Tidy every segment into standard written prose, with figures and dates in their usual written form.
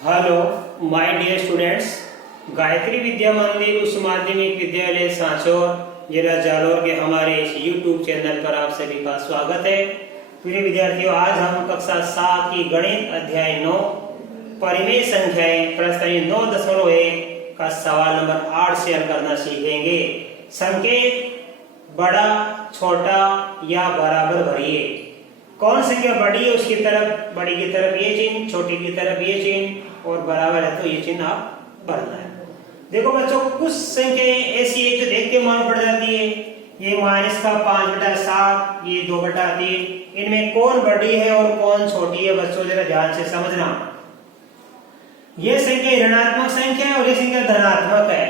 Hello my dear students, Gayatri Vidya Mandir Uchch माध्यमिक विद्यालय सांचौर जिला जालौर के हमारे इस YouTube चैनल पर आप सभी का स्वागत है। प्रिय विद्यार्थियों, आज हम कक्षा 7 की गणित अध्याय 9 परिमेय संख्याएं प्रश्न 9.1 का सवाल नंबर 8 से हल करना सीखेंगे। संकेत बड़ा, छोटा या बराबर भरिए। कौन संख्या बड़ी है उसकी तरफ, बड़ी की तरफ ये चिन्ह, छोटी की तरफ ये चिन्ह और बराबर है तो ये चिन्ह आप भरना है। देखो बच्चों, कुछ संख्याएं ऐसी है जो देख के मालूम पड़ जाती है। ये माइनस का 5/7, ये 2/3, इनमें कौन बड़ी है और कौन छोटी है बच्चों जरा ध्यान से समझना। ये संख्या ऋणात्मक संख्या है और ये संख्या धनात्मक है,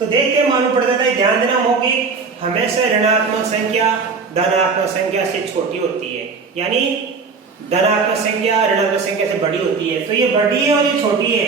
तो देख के मालूम पड़ जाता है। ध्यान देना, मौखिक हमेशा ऋणात्मक संख्या धनात्मक संख्या से छोटी होती है, यानी धनात्मक संख्या ऋणात्मक संख्या से बड़ी होती है। तो ये बड़ी है और ये छोटी है,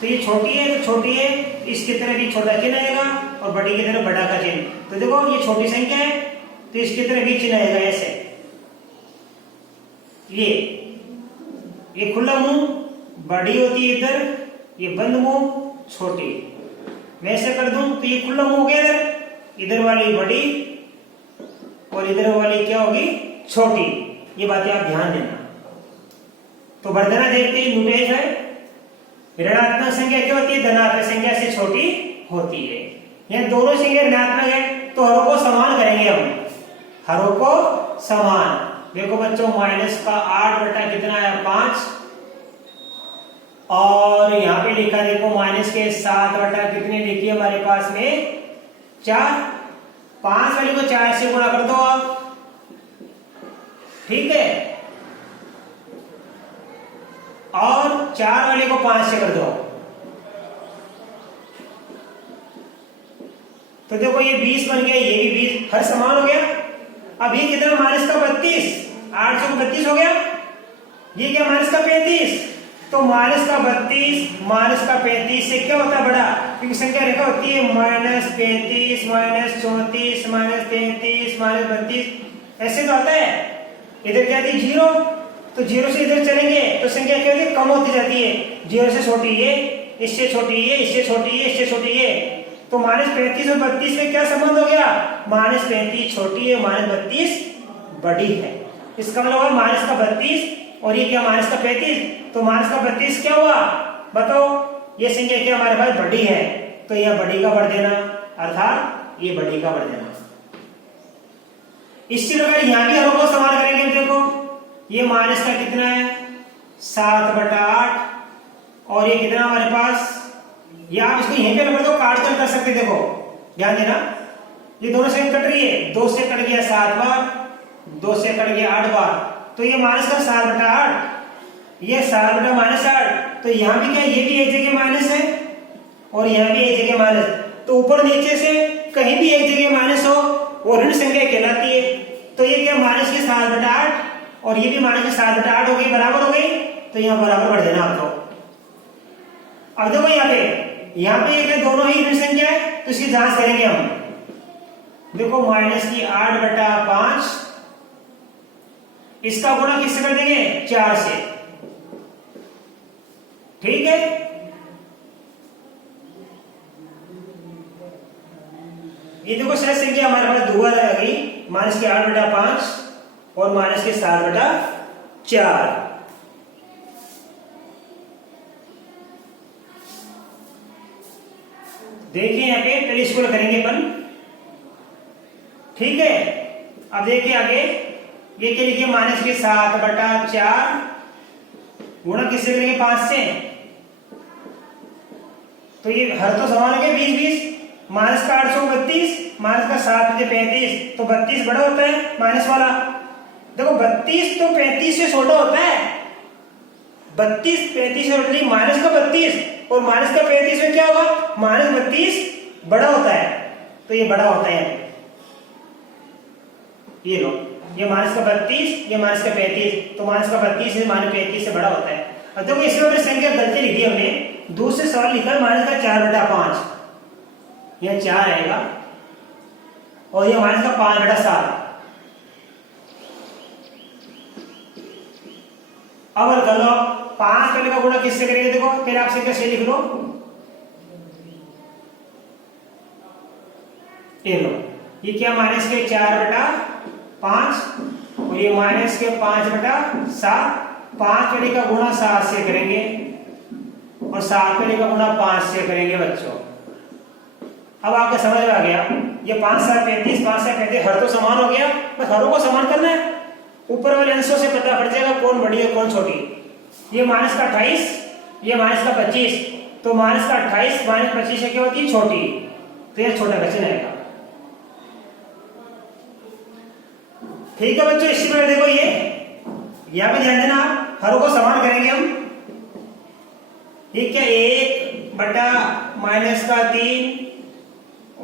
तो ये छोटी है तो छोटी है, इसकी तरफ भी छोटा चिन्ह आएगा और बड़ी की तरफ बड़ा का चिन्ह। तो देखो ये छोटी संख्या है तो इसकी तरफ भी चिन्ह आएगा ऐसे। ये खुला मुंह बड़ी होती है इधर, ये बंद मुंह छोटी। मैं ऐसे कर दूं तो ये खुला मुंह हो गया, इधर वाली बड़ी और इधर वाली क्या होगी, छोटी। ये बातें आप ध्यान देना। तो वर्धना देखते ही न्यूटेज है, ऋणात्मक संख्या क्या होती है, धनात्मक संख्या से छोटी होती है। यह दोनों संख्या ऋणात्मक है तो हरों को समान करेंगे हम, हरों को समान। देखो बच्चों, माइनस का 8 बटा कितना आया 5, और यहाँ पे लिखा देखो माइनस के 7 बटा कितने लिखिए हमारे पास में 4। 5 वाले को 4 से गुणा कर दो आप, ठीक है, और 4 वाले को 5 से कर दो। तो देखो ये 20 बन गया, ये भी 20, हर समान हो गया। अब ये कितना, माइनस का 32, 8 से 32 हो गया। ये क्या, माइनस का 35, तो माइनस का 32 माइनस का 35 से क्या होता है बड़ा, क्योंकि संख्या रेखा होती है -35 -34 -33 -32, ऐसे तो आता है। इधर क्या थी 0, तो 0 से इधर चलेंगे तो संख्या क्या होती है, कम होती जाती है। 0 से छोटी ये, इससे छोटी ये, इससे छोटी ये, इससे छोटी ये। तो -35 और 32 में क्या संबंध हो गया, -35 छोटी है, -32 बड़ी है। इसका मतलब है माइनस का 32 और ये क्या, माइनस का 35, तो माइनस का 32 क्या हुआ बताओ, ये संख्या क्या हमारे पास बड़ी है, तो यह बड़ी का बढ़ देना, अर्थात ये बड़ी का बढ़ देना। इसी प्रकार यहां भी हरों को समान करेंगे। देखो ये माइनस का कितना है 7/8 और ये कितना हमारे पास, या आप इसको यहीं पे रख दो, काट कर सकते। देखो ध्यान देना, ये दोनों से कट रही है, 2 से कट गया 7 बार, 2 से कट गया 8 बार, तो ये माइनस का 7/8, ये 7/-8। तो यहाँ भी क्या, ये भी एक जगह माइनस है और यहाँ भी एक जगह माइनस, तो ऊपर नीचे से कहीं भी एक जगह माइनस हो वो ऋण संख्या कहलाती है। तो ये क्या, माइनस के 7/8 और ये भी माइनस के 7/8 हो गई, बराबर हो गई, तो यहाँ बराबर बढ़ देना आपको। अब देखो यहाँ पे ये दोनों ही ऋण संख्या है, तो इसकी जांच करेंगे हम। देखो माइनस की 8/5, इसका गुणा किससे कर देंगे, 4 से, ठीक है। ये देखो सहज संख्या हमारे पास दोबारा आ गई, माइनस के 8/5 और माइनस के 7/4। देखिए यहाँ पे पहले इसको करेंगे अपन, ठीक है। अब देखिए आगे, ये क्या लिखिए, माइनस के 7/4 गुणा किससे करेंगे, 5 से, तो ये हर तो समान हो गया 20-20। माइनस का 8 से 32, माइनस का 7 से 35, तो 32 बड़ा होता है माइनस वाला। देखो 32 तो 35 से छोटा होता है, 32 35 से छोटा नहीं, माइनस का 32 और माइनस का 35 में क्या होगा, -32 बड़ा होता है, तो ये बड़ा होता है। ये लो, ये माइनस का 32, ये माइनस का 35, तो माइनस का 32 से -35 से बड़ा होता है। अब देखो इसमें संख्या गलती लिखी हमने, दूसरे सवाल लिखा है माइनस का 4/5, यह 4 आएगा और ये माइनस का 5/7। अब कर लो, 5 पहले का गुणा किससे करेंगे? देखो पहले आपसे कैसे लिख लो, ये लो, ये क्या माइनस के 4/5 और ये माइनस के 5/7। 5 पहले का गुणा 7 से करेंगे और 7 पहले का गुणा 5 से करेंगे बच्चों। अब आपको समझ में आ गया, ये 5 7 35, 5 7 35, हर तो समान हो गया, बस हरों को समान करना है। ऊपर वाले अंशों से पता पड़ जाएगा कौन बड़ी है कौन छोटी। ये माइनस का 28, ये माइनस का 25, तो माइनस का 28 माइनस 25 क्या होती है? छोटी, तो ये छोटा का चिन्ह आएगा। ठीक है बच्चों, इसी प्रकार देखो ये यहाँ पे ध्यान देना, हरों को समान करेंगे हम। ये क्या 1/-3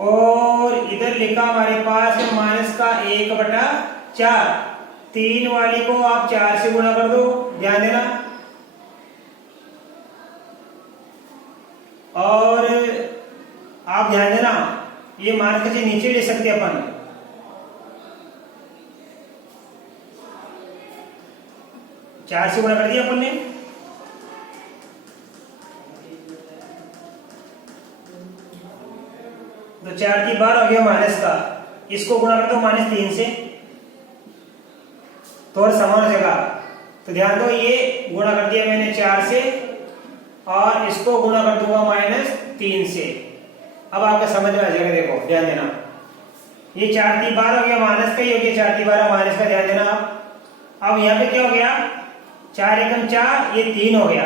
और इधर लिखा हमारे पास माइनस का 1/4। 3 वाली को आप 4 से गुणा कर दो, ध्यान देना। और आप ध्यान देना, ये मान के नीचे ले सकते अपन, चार से गुणा कर दिया अपन ने। तो 4 की बार हो गया माइनस का, इसको गुणा कर दो -3 से, तो और समान हो जाएगा। तो ध्यान दो, ये गुणा कर दिया मैंने 4 से और इसको गुणा कर दूंगा -3 से। अब आपको समझ में आ जाएगा, देखो ध्यान देना, ये 4 की बार हो गया माइनस का, ये हो गया 4 की बार माइनस का, ध्यान देना आप। अब यहाँ पे क्या हो गया, 4 एकम 4, ये 3 हो गया,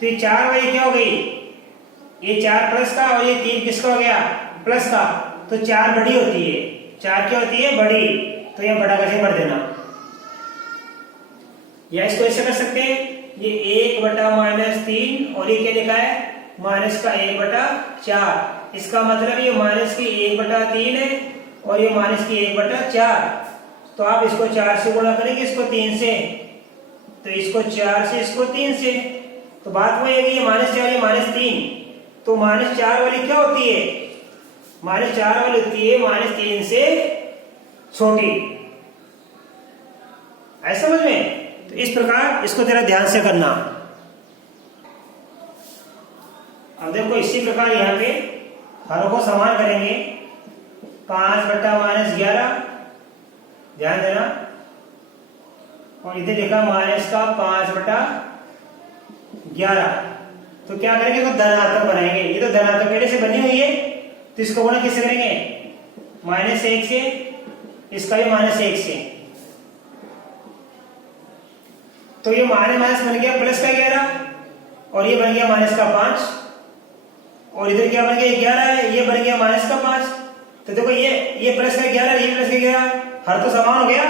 तो ये 4 वाली क्या हो गई, ये 4 प्लस का और ये 3 किसका हो गया? प्लस का। तो 4 बड़ी होती है, 4 क्या होती है? बड़ी, तो यहाँ बड़ा कैसे भर देना, या इसको ऐसे कर सकते हैं, ये 1/-3 और ये क्या लिखा है? माइनस का 1/4। इसका मतलब ये माइनस की 1/3 है और ये माइनस की 1/4। तो आप इसको 4 से गुणा करेंगे, इसको 3 से, तो इसको 4 से, इसको 3 से, तो बात वही है कि ये -4 ये -3, तो -4 वाली क्या होती है? -4 वाली होती है -3 से छोटी। ऐसा समझ में? तो इस प्रकार इसको जरा ध्यान से करना। अब देखो इसी प्रकार यहाँ पे हरों को समान करेंगे, 5/-11, ध्यान देना, और इधर लिखा माइनस का 5/11। तो क्या करेंगे, तो धनात्मक बनाएंगे। ये तो धनात्मक पहले से बनी हुई है, तो इसको गुणा किससे करेंगे? -1 से, इसका भी -1 से, तो ये माइनस बन गया प्लस का 11 और ये बन गया माइनस का 5, और इधर क्या बन गया 11 है, ये बन गया माइनस का 5। तो देखो ये प्लस का 11, ये प्लस का 11, हर तो समान हो गया,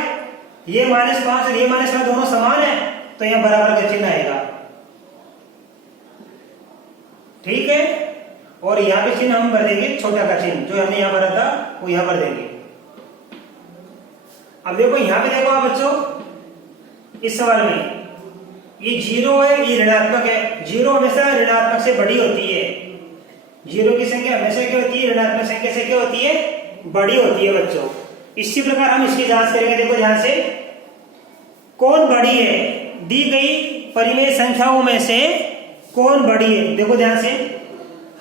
ये -5 और ये -5 दोनों समान है, तो यहाँ बराबर का चिन्ह आएगा। ठीक है, और यहाँ पे चिन्ह हम भर देंगे छोटा का चिन्ह, जो हमने यहाँ भरा था वो यहाँ भर देंगे। अब देखो यहाँ पे देखो आप बच्चों, इस सवाल में ये 0 है, ये ऋणात्मक है। 0 हमेशा ऋणात्मक से बड़ी होती है, 0 की संख्या हमेशा क्या होती है? ऋणात्मक संख्या से क्या होती है? बड़ी होती है बच्चों। इसी प्रकार हम इसकी जांच करेंगे। देखो ध्यान से, कौन बड़ी है? दी गई परिमेय संख्याओं में से कौन बड़ी है? देखो ध्यान से,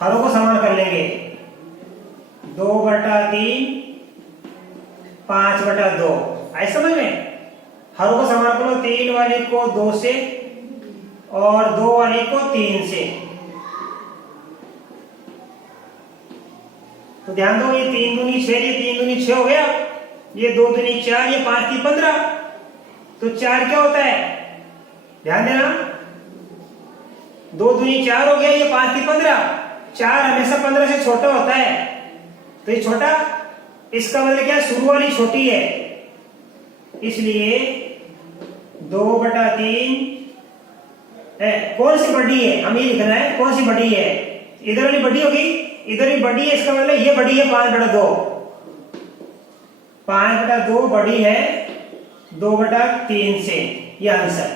हरों को समान कर लेंगे, 2/3, 5/2, ऐसा समझ में? हरों को समान करो, 3 वाले को 2 से और 2 वाले को 3 से। तो ध्यान दो, ये 3 दूनी 6, ये 3 दूनी 6 हो गया, ये 2 दूनी 4, ये 5 की 15। तो 4 क्या होता है? ध्यान देना, 2 दूनी 4 हो गया, ये 5 की 15। 4 हमेशा 15 से छोटा होता है, तो ये छोटा, इसका मतलब क्या? शुरू वाली छोटी है, इसलिए 2/3 कौन सी बड़ी है? हम ये लिखना है कौन सी बड़ी है। इधर वाली बड़ी होगी, इधर भी बड़ी है, इसका मतलब ये बड़ी है 5/2। 5/2 बड़ी है 2/3 से, ये आंसर।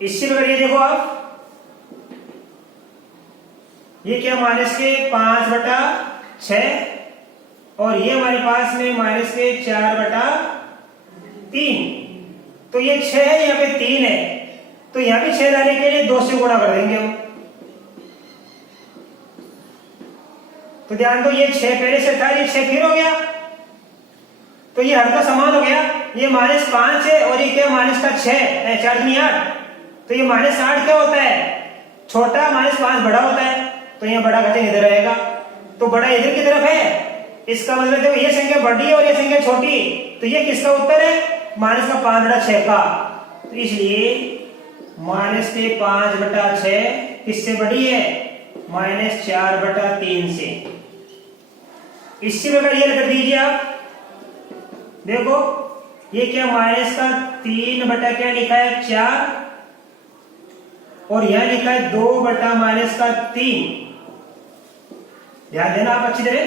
इससे प्रकार ये देखो आप, ये क्या माइनस के 5/6 और ये हमारे पास में माइनस के 4/3। तो ये 6 है, यहाँ पे 3 है, तो तो यहाँ पे 6 लाने के लिए 2 से गुणा कर देंगे हम। तो ध्यान दो, ये 6 पहले से था, ये 6 फिर हो गया, तो ये हर का समान हो गया। ये -5 है और ये क्या माइनस का 6, 4 दूनी 8, तो ये -8 क्या होता है, छोटा -5 बड़ा होता है, तो यहाँ बड़ा घटक इधर आएगा, तो बड़ा इधर की तरफ है। इसका मतलब देखो ये संख्या बड़ी है और ये संख्या छोटी, तो ये किसका उत्तर है, -5/6 का। तो इसलिए -5/6 किससे बड़ी है, -4/3 से। इसी प्रकार ये कर दीजिए आप, देखो ये क्या -3 बटा क्या लिखा है 4, और यह लिखा है 2 बटा -3। ध्यान देना आप अच्छी तरह।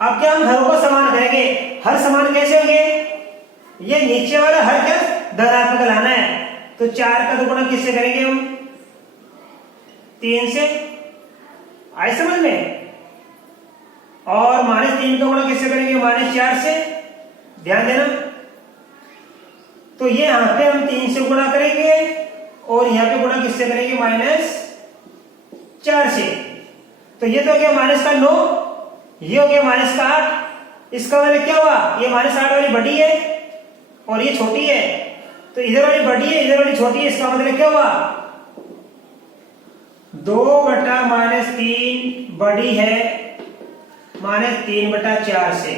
अब क्या हम हरों को समान करेंगे, हर समान कैसे होंगे, ये नीचे वाला हर क्या धनात्मक लाना है, तो 4 का दुगुना किससे करेंगे हम, 3 से, आए समझ में। और -3 का गुणा किससे करेंगे, -4 से। ध्यान देना, तो ये यहां पे हम 3 से गुणा करेंगे और यहां पे गुणा किससे करेंगे, -4 से। तो ये तो हो गया -9, ये हो गया -8। इसका मतलब क्या हुआ, ये -8 वाली बड़ी है और ये छोटी है, तो इधर वाली बड़ी है इधर वाली छोटी है, इसका मतलब क्या हुआ, 2 बटा -3 बड़ी है -3/4 से।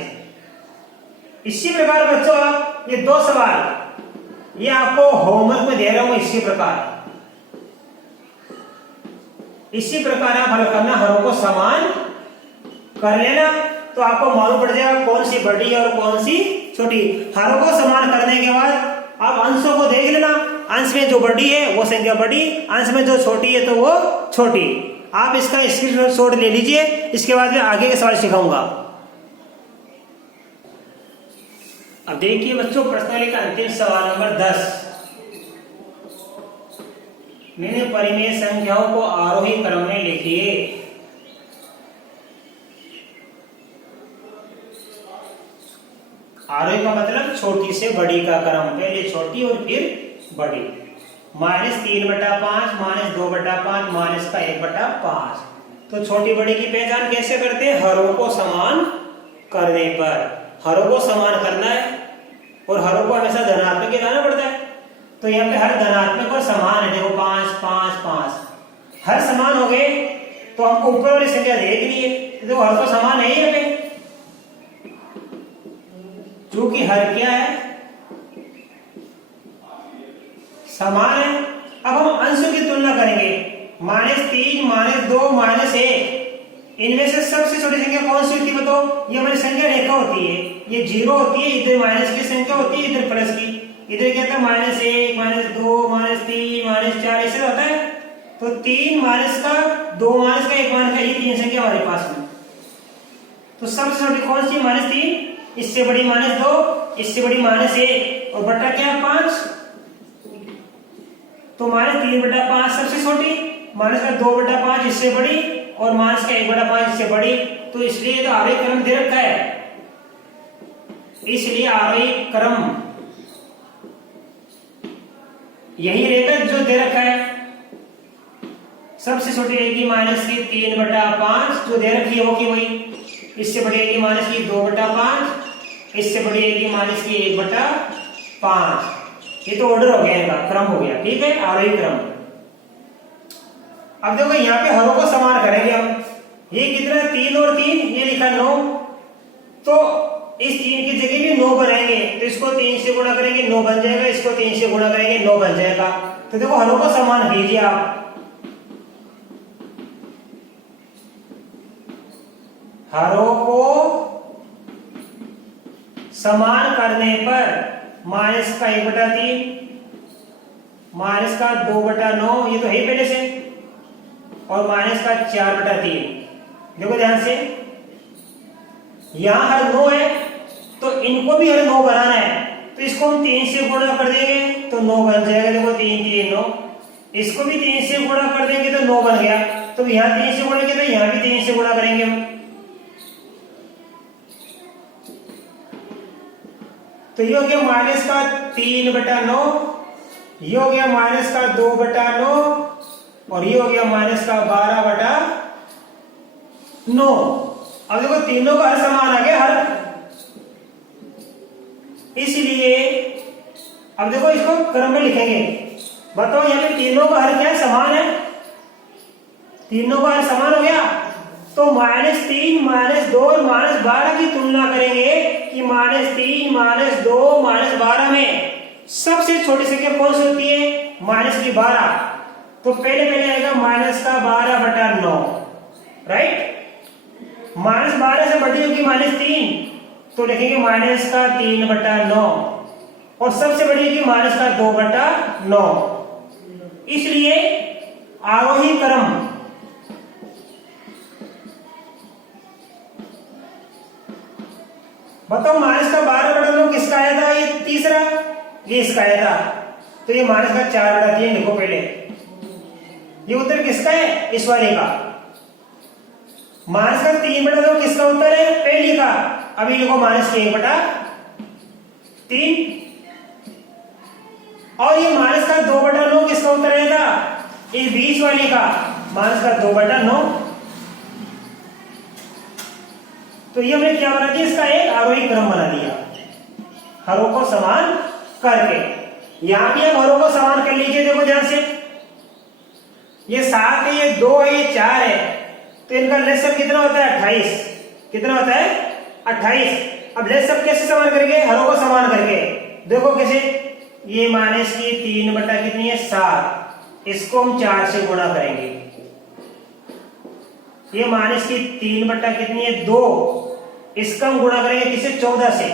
इसी प्रकार बच्चों आप ये 2 सवाल ये आपको होमवर्क में दे रहा हूं, इसी प्रकार आप हल करना, हरों को समान कर लेना, तो आपको मालूम पड़ जाएगा कौन सी बड़ी है और कौन सी छोटी। हरों को समान करने के बाद आप अंशों को देख लेना, अंश में जो बड़ी है वो संख्या बड़ी, अंश में जो छोटी है तो वो छोटी। आप इसका स्क्रीनशॉट ले लीजिए, इसके बाद में आगे के सवाल सिखाऊंगा। अब देखिए बच्चों, प्रश्नावली का अंतिम सवाल नंबर 10। मैंने परिमेय संख्याओं को आरोही क्रम में लिखिए। आरोही का मतलब छोटी से बड़ी का क्रम, पहले छोटी और फिर बड़ी। -3/5, -2/5, -1/5। तो छोटी बड़ी की पहचान कैसे करते हैं, हरों को समान करने पर। हरों को समान करना है और हरों को हमेशा धनात्मक ही लाना पड़ता है, तो यहाँ पे हर धनात्मक और समान है। देखो 5, 5, 5 हर समान हो गए, तो हमको ऊपर वाली संख्या देख लिए, देखो हर तो समान है ही हमें, क्योंकि हर क्या है, समान है। अब हम अंशों की तुलना करेंगे, -3, -2, -1, इनमें से सबसे छोटी संख्या कौन सी होती है बताओ, ये हमारी संख्या रेखा होती है, ये 0 होती है, इधर माइनस की संख्या होती है, इधर प्लस की, इधर क्या था -1, -2, -3, -4 ऐसे होता है। तो 3 माइनस का 2 माइनस का 1 माइनस का, ये 3 संख्या हमारे पास में। तो सबसे छोटी कौन सी, -3, इससे बड़ी -2, इससे बड़ी -1 और बटा क्या 5, तो -3/5 सबसे छोटी, -2/5 इससे बड़ी और -1/5 इससे बड़ी। तो इसलिए तो आरोही क्रम दे रखा है, इसलिए आरोही क्रम यही रहेगा जो दे रखा है। सबसे छोटी रहेगी -3/5 जो दे रखी है वो की वही, इससे बड़ी रहेगी -2/5, इससे बड़ी रहेगी -1/5। ये तो ऑर्डर हो गया, इनका क्रम हो गया, ठीक है, आरोही क्रम। अब देखो यहाँ पे हरों को समान करेंगे हम, ये कितना 3 और 3, ये लिखा 9, तो इस 3 की जगह भी 9 बनाएंगे, तो इसको 3 से गुणा करेंगे 9 बन जाएगा, इसको 3 से गुणा करेंगे 9 बन जाएगा। तो देखो हरों को समान कीजिए आप, हरों को समान करने पर माइनस का 1/3, माइनस का 2/9, ये तो है पहले से, और माइनस का 4/3। देखो ध्यान से, यहां हर 9 है तो इनको भी हर 9 बनाना है, तो इसको हम 3 से गुणा कर देंगे तो 9 बन जाएगा। देखो 3 3 9, इसको भी 3 से गुणा कर देंगे तो 9 बन गया। तो यहां 3 से गुणा किया तो यहां भी 3 से गुणा करेंगे हम, तो ये हो गया -3/9 ये हो गया माइनस का 2/9 और ये हो गया माइनस का 12/9। अब देखो तीनों का हर समान आ गया, हर, इसलिए अब देखो इसको क्रम में लिखेंगे। बताओ यहाँ पे तीनों का हर क्या है, समान है, तीनों का हर समान हो गया। तो -3 -2 और -12 की तुलना करेंगे कि -3 -2 -12 में सबसे छोटी संख्या कौन सी होती है, -12। तो पहले आएगा माइनस का 12/9, राइट। -12 से बड़ी होगी -3, तो लिखेंगे माइनस का 3/9 और सबसे बड़ी होगी माइनस का 2/9। इसलिए आरोही क्रम बताओ, माइनस का 12/9 किसका आया था, ये तीसरा, ये इसका आया था। तो ये माइनस का 4/3 लिखो पहले। ये उत्तर किसका है, इस वाले का। माइनस का 3/2 किसका उत्तर है, पहले का। अभी लिखो माइनस के 1/3। और ये माइनस का 2/9 किसका उत्तर आया था, ये 20 वाले का, माइनस का 2/9। तो ये हमने क्या बना दिया, इसका एक आरोही क्रम बना दिया, हरों को समान करके। यहां भी आप हरों को समान कर लीजिए, देखो ध्यान से, ये 7 है, ये 2 है, ये 4 है, तो इनका लेसअप कितना होता है, 28। कितना होता है, 28। अब लेसअप कैसे समान करेंगे, हरों को समान करके। देखो कैसे, ये माइनस की 3 कितनी है, 7, इसको हम 4 से गुणा करेंगे। ये माइनस की 3 कितनी है, 2, इसका हम गुणा करेंगे किससे, 14 से।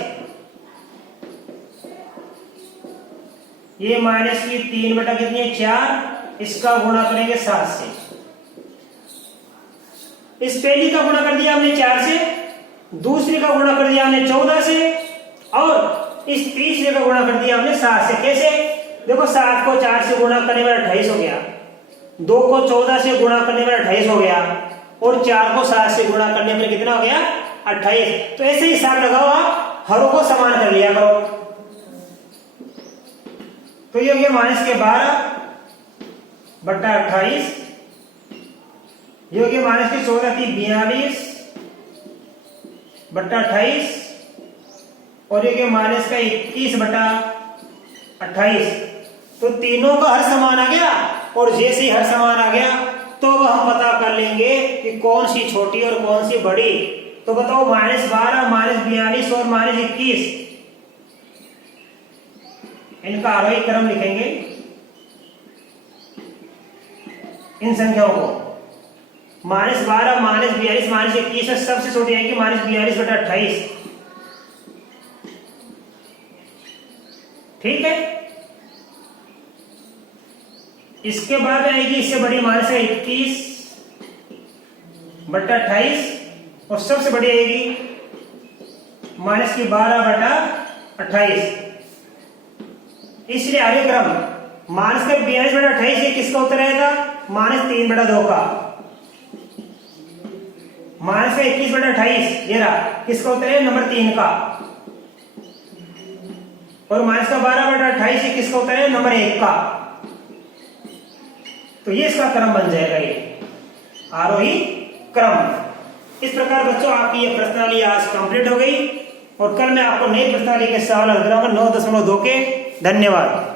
ये माइनस की 3 कितनी है, 4, इसका गुणा करेंगे 7 से। इस पहली का गुणा कर दिया हमने 4 से, दूसरी का गुणा कर दिया हमने 14 से, और इस तीसरे का गुणा कर दिया हमने 7 से। कैसे, देखो 7 को 4 से गुणा करने में 28 हो गया, 2 को 14 से गुणा करने में 28 हो गया, और 4 को 7 से गुणा करने में कितना हो गया, 28। तो ऐसे ही हिसाब लगाओ, आप हरों को समान कर लिया करो। तो ये हो गया माइनस के 12/28, ये हो गया माइनस के 14 की 42/28, और ये हो गया माइनस का 21/28। तो तीनों का हर समान आ गया, और जैसे ही हर समान आ गया तो हम पता कर लेंगे कि कौन सी छोटी और कौन सी बड़ी। तो बताओ -12 -42 और -21, इनका आरोही क्रम लिखेंगे, इन संख्याओं को। -12 -42 -21 में सबसे छोटी आएगी -42/28, ठीक है। इसके बाद आएगी इससे बड़ी माइनस 21/28, और सबसे बड़ी आएगी माइनस की 12/28। इसलिए आगे क्रम माइनस का 42/28, ये किसका उत्तर आएगा, -3/2 का। माइनस का 21/28 ये रहा, किसका उत्तर है, नंबर 3 का। और माइनस का 12/28 ये किसका उत्तर है, नंबर 1 का। तो ये इसका क्रम बन जाएगा, ये आरोही क्रम। इस प्रकार बच्चों आपकी ये प्रश्नावली आज कंप्लीट हो गई, और कल मैं आपको नई प्रश्नावली के सवाल हल कराऊंगा 9.2 के। धन्यवाद।